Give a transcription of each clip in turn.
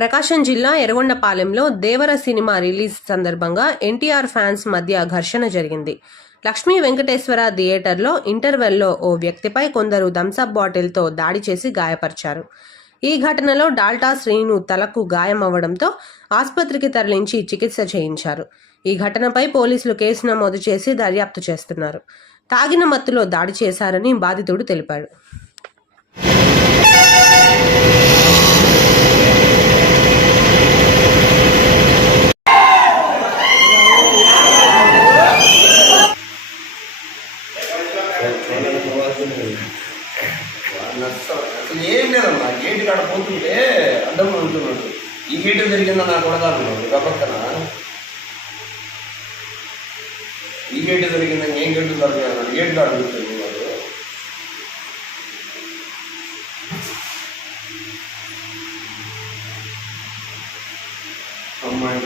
ప్రకాశం జిల్లా ఎర్రగొండపాలెంలో దేవర cinema release సందర్భంగా NTR fans మధ్య ఘర్షణ జరిగింది. లక్ష్మీ వెంకటేశ్వర థియేటర్లో ఇంటర్వెల్లో ఓ వ్యక్తిపై కొందరు థమ్సప్ బాటిల్తో దాడి చేసి గాయపరిచారు. ఈ ఘటనలో డాల్టా శ్రీను తలకు గాయమవ్వడంతో ఆసుపత్రికి తరలించి చికిత్స చేయించారు. ఈ ఘటనపై పోలీసులు కేసు నమోదు చేసి దర్యాప్తు చేస్తున్నారు. తాగిన మత్తులో దాడి చేశారని బాధితుడు తెలిపాడు. అసలు ఏం లేదమ్మా గేటు కాడ పోతుంటే అడ్డంలో ఉంటున్నాడు ఈ గేటు జరిగిందా నా కొడగా ఉన్నాడు గబక్కన ఈ గేటు జరిగిందా ఏం గేటు జరిగిందా గేటు కాడ కూర్చొని వాడు అమ్మాయి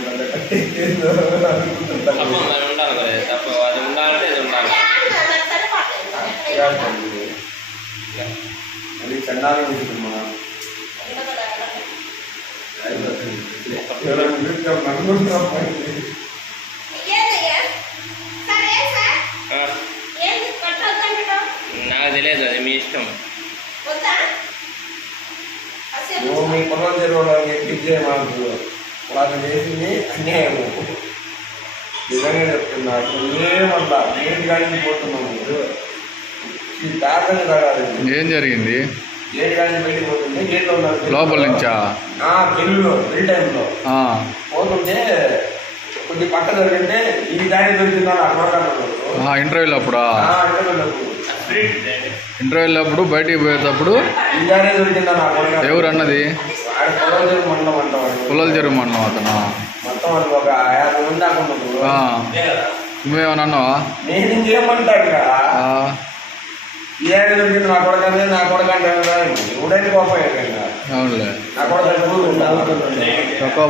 తప్ప మరి ఉండాలి మరి తప్ప అది ఉండాలంటే ఇది ఉండాలి అది చండాలం ఉంటుందమ్మా ఎవరైనా చూస్తే మనకు ఏందయ్యా? సార్, ఏం సార్? ఆ, ఏంది కొట్టొద్దంటున్నావ్? నాకు తెలియదు అది మీ ఇష్టం నువ్వు మీ పొలం చెరువులో ఎక్కించే మాకు వాళ్ళు చేసింది అన్యాయం నిజంగా చెప్తున్నా అసలు ఏమన్నా నేను కానీ పోతున్నాము ఏం జరిగింది? లోపల నుంచా? పోతుంటే కొద్ది జరిగింటే దొరికిందని ఇంటర్వ్యూలో అప్పుడా? ఇంటర్వ్యూలో అప్పుడు బయటికి పోయేటప్పుడు? ఎవరు అన్నది? పుల్లల చెరువు మండలం అతను? నువ్వేమన్నా అన్నావా? నా ఎవడైనా కోపం అవునులే. నా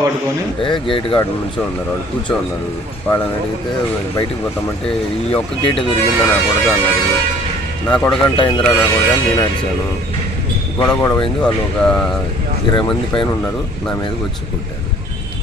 పట్టుకొని? అంటే గేట్ గార్డ్ నుంచి ఉన్నారు వాళ్ళు కూర్చో ఉన్నారు వాళ్ళని అడిగితే బయటికి పోతామంటే ఈ ఒక్క గేట్ దొరికిందా నా కొడక అన్నారు. నా కొడకంట అయిందిరా నా కొడక అని నేను అడిచాను గొడవ గొడవ అయింది. వాళ్ళు ఒక ఇరవై మంది పైన ఉన్నారు. నా మీదకి వచ్చి కొట్టారు.